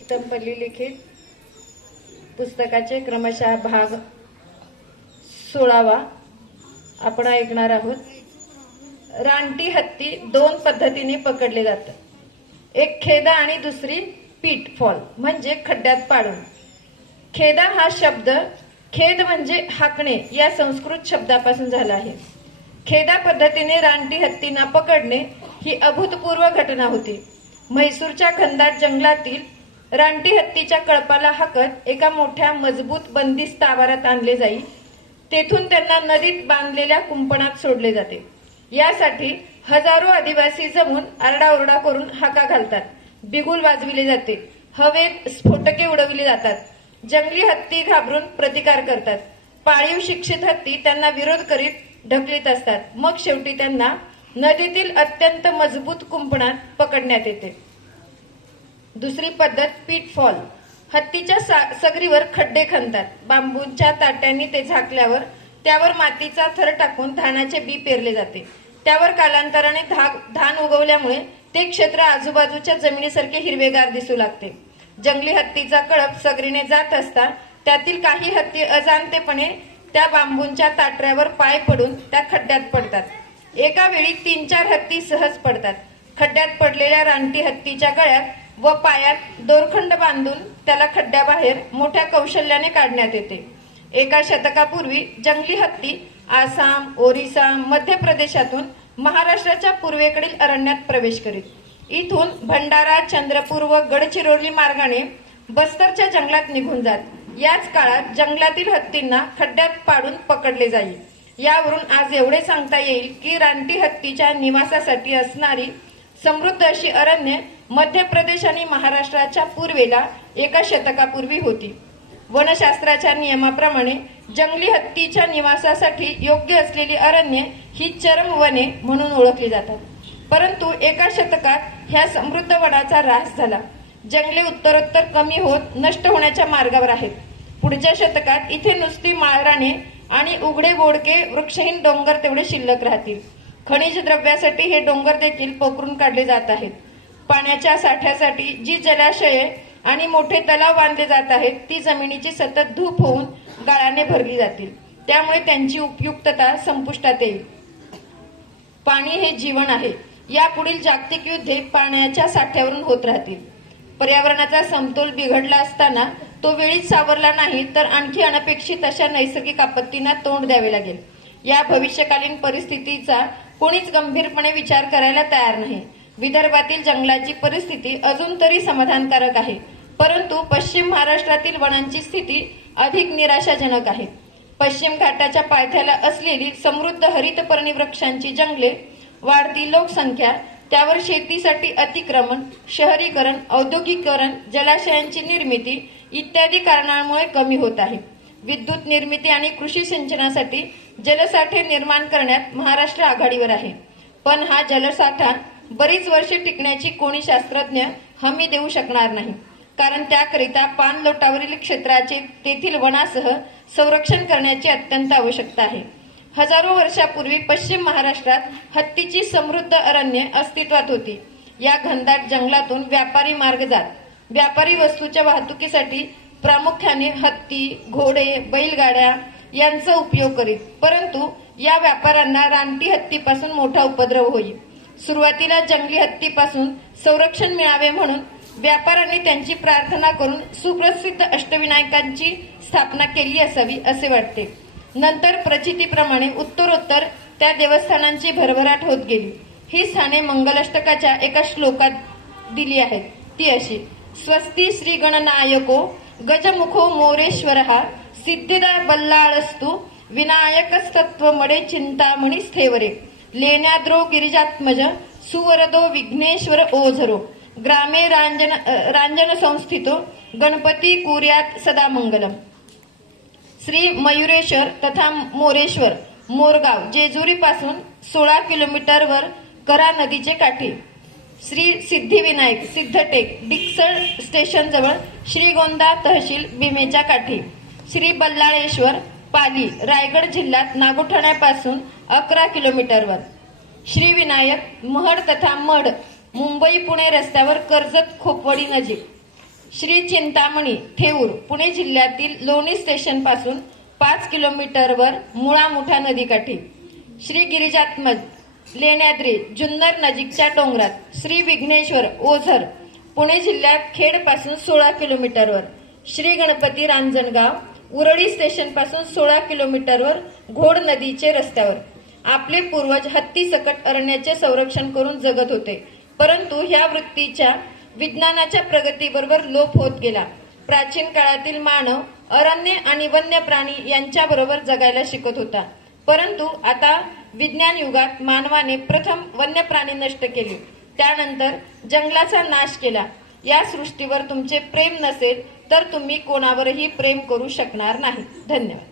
चितमपल्ली लिखित पुस्तकाचे क्रमशः भाग 16वा आपण ऐकणार आहोत। रानटी हत्ती दोन पद्धतीने पकडले जातात, एक खेदा आणि दुसरी पीटफॉल म्हणजे खड्ड्यात पाडून। खेदा हा शब्द खेद म्हणजे हाकणे या संस्कृत शब्दापासून झाला आहे। खेदा पद्धतीने रानटी हत्तींना पकडणे ही अभूतपूर्व घटना होती। म्हैसूरच्या घनदाट जंगलातील रानटी हत्तीच्या कळपाला हाकत एका मोठ्या मजबूत बंदिस्त आवारात आणले जाई। तेथून त्यांना नदीत बांधलेल्या कुंपणात सोडले जाते। यासाठी हजारो आदिवासी जमून आरडाओरडा करून हाका घालतात, बिगुल वाजविले जाते, हवेत स्फोटके उडविले जातात। जंगली हत्ती घाबरून प्रतिकार करतात। पाळीव शिक्षित हत्ती त्यांना विरोध करीत ढकलीत असतात। मग शेवटी त्यांना नदीतील अत्यंत मजबूत कुंपणात पकडण्यात येते। दुसरी पद्धत पीटफॉल। हत्तीच्या सगरीवर खड्डे खणतात, बांबूच्या ताट्यांनी ते झाकल्यावर त्यावर मातीचा थर टाकून धानाचे बी पेरले जाते। त्यावर कालांतराने धान उगवल्यामुळे ते क्षेत्र आजूबाजूच्या जमिनीसारखे हिरवेगार दिसू लागते। जंगली हत्तीचा कळप सगरीने जात असता त्यातील काही हत्ती अजाणतेपणे त्या बांबूंच्या ताटऱ्यावर पाय पडून त्या खड्ड्यात पडतात। एका वेळी 3-4 हत्ती सहज पडतात। खड्ड्यात पडलेल्या रानटी हत्तीच्या गळ्यात व पायात दोरखंड बांधून त्याला खड्ड्याबाहेर मोठ्या कौशल्याने काढण्यात येते। एका शतकापूर्वी जंगली हत्ती आसाम, ओरिसा, मध्य प्रदेशातून महाराष्ट्राच्या पूर्वेकडील अरण्यात प्रवेश करीत इथून भंडारा, चंद्रपूर व गडचिरोली मार्गाने बस्तरच्या जंगलात निघून जात। याच काळात जंगलातील हत्तींना खड्ड्यात पाडून पकडले जाई। यावरून आज एवढे सांगता येईल की रानटी हत्तीच्या निवासासाठी असणारी समृद्ध अशी अरण्ये मध्य प्रदेश आणि महाराष्ट्राच्या पूर्वेला एका शतकापूर्वी होती। वनशास्त्राच्या नियमाप्रमाणे जंगली हत्तीच्या निवासासाठी योग्य असलेली अरण्ये ही चरम वने म्हणून ओळखली जातात। परंतु एका शतकात ह्या समृद्ध वनाचा ऱ्हास झाला। जंगले उत्तरोत्तर कमी होत नष्ट होण्याच्या मार्गावर आहेत। पुढच्या शतकात इथे नुसती माळराने आणि उघडे बोडके वृक्षहीन डोंगर तेवढे शिल्लक राहतील। खनिज द्रव्यासाठी हे डोंगर देखील पोखरून काढले जात आहेत। पाण्याच्या साठ्यासाठी जी जलाशये आणि मोठे तलाव बांधले जात आहेत ती जमिनीची सतत धूप होऊन गाळाने भरली जातील, त्यामुळे त्यांची उपयुक्तता संपुष्टात येईल। पाणी हे जीवन आहे। यापुढील जागतिक युद्धे पाण्याच्या साठ्यावरून होत राहतील। पर्यावरणाचा समतोल बिघडला असताना तो वेळीच सावरला नाही तर आणखी अनपेक्षित अशा नैसर्गिक आपत्तींना तोंड द्यावे लागेल। या भविष्यकालीन परिस्थितीचा कोणीच गंभीरपणे विचार करायला तयार नाही। विदर्भातील जंगलाची परिस्थिती अजून तरी समाधानकारक आहे, परंतु पश्चिम महाराष्ट्रातील वनांची स्थिती अधिक निराशाजनक आहे। पश्चिम घाटाच्या पायथ्याला असलेली समृद्ध हरितपर्णी वृक्षांची जंगले, वाढती लोकसंख्या, त्यावर शेतीसाठी अतिक्रमण, शहरीकरण, औद्योगिकरण, जलाशयांची निर्मिती इत्यादी कारणांमुळे कमी होत आहे। विद्युत निर्मिती आणि कृषी सिंचनासाठी जलसाठे निर्माण करण्यात महाराष्ट्र आघाडीवर आहे, पण हा जलसाठा बरीच वर्षे टिकण्याची कोणी शास्त्रज्ञ हमी देऊ शकणार नाही, कारण त्याकरिता पाणलोटावरील क्षेत्राचे तेथील वनासह संरक्षण करण्याची अत्यंत आवश्यकता आहे। हजारो वर्षापूर्वी पश्चिम महाराष्ट्रात हत्तीची समृद्ध अरण्ये अस्तित्वात होती। या घनदाट जंगलातून व्यापारी मार्ग जात। व्यापारी वस्तूच्या वाहतुकीसाठी प्रामुख्याने हत्ती, घोडे, बैलगाड्या यांचा उपयोग करीत, परंतु या व्यापाऱ्यांना रानटी हत्तीपासून मोठा उपद्रव होई। सुरुवातीला जंगली हत्तीपासून संरक्षण मिळावे म्हणून व्यापाऱ्यांनी त्यांची प्रार्थना करून सुप्रसिद्ध अष्टविनायकांची स्थापना केली असावी असे वाटते। नंतर प्रचितीप्रमाणे उत्तरोत्तर त्या देवस्थानांची भरभराट होत गेली। ही स्थाने मंगलाष्टकाच्या एका श्लोकात दिली आहेत, ती अशी: स्वस्ती श्री गणनायको गजमुखो मोरेश्वरः सिद्धिदा बल्लाळस्तु विनायकस्तत्व मडे चिंतामणी स्थेवरे लेण्याद्रो गिरिजात्मज सुवरदो विघ्नेश्वर ओझरो ग्रामे रांजन संस्थितो गणपती कुर्यात सदा मंगलम। श्री मयुरेश्वर तथा मोरेश्वर मोरगाव जेजुरीपासून 16 किलोमीटरवर करा नदीचे काठी। श्री सिद्धिविनायक सिद्धटेक डिक्सळ स्टेशनजवळ श्रीगोंदा तहसील भीमेच्या काठी। श्री बल्लाळेश्वर पाली रायगड जिल्ह्यात नागोठण्यापासून 11 किलोमीटरवर। श्री विनायक महड तथा मढ मुंबई पुणे रस्त्यावर कर्जत खोपवडी नजीक। श्री चिंतामणी थेऊर पुणे जिल्ह्यातील लोणी स्टेशन पासून 5 किलोमीटरवर मुळा मुठा नदीकाठी. श्री गिरिजात्मज लेण्याद्री जुन्नर नजीकच्या डोंगरात. श्री विघ्नेश्वर ओझर पुणे जिल्ह्यात खेड पासून 16 किलोमीटरवर. श्री गणपती रांजणगाव उरळी स्टेशन पासून 16 किलोमीटरवर घोड नदीचे रस्त्यावर. आपले पूर्वज हत्ती सकट अरण्याचे संरक्षण करून जगत होते, परंतु ह्या वृत्तीच्या विज्ञानाच्या प्रगतीबरोबर लोप होत गेला. प्राचीन काळातील मानव अरण्य आणि वन्य प्राणी यांच्याबरोबर जगायला शिकत होता, परंतु आता विज्ञान युगात मानवाने प्रथम वन्य प्राणी नष्ट केले, त्यानंतर जंगलाचा नाश केला. या सृष्टीवर तुमचे प्रेम नसेल तर तुम्ही कोणावरही प्रेम करू शकणार नाही. धन्यवाद.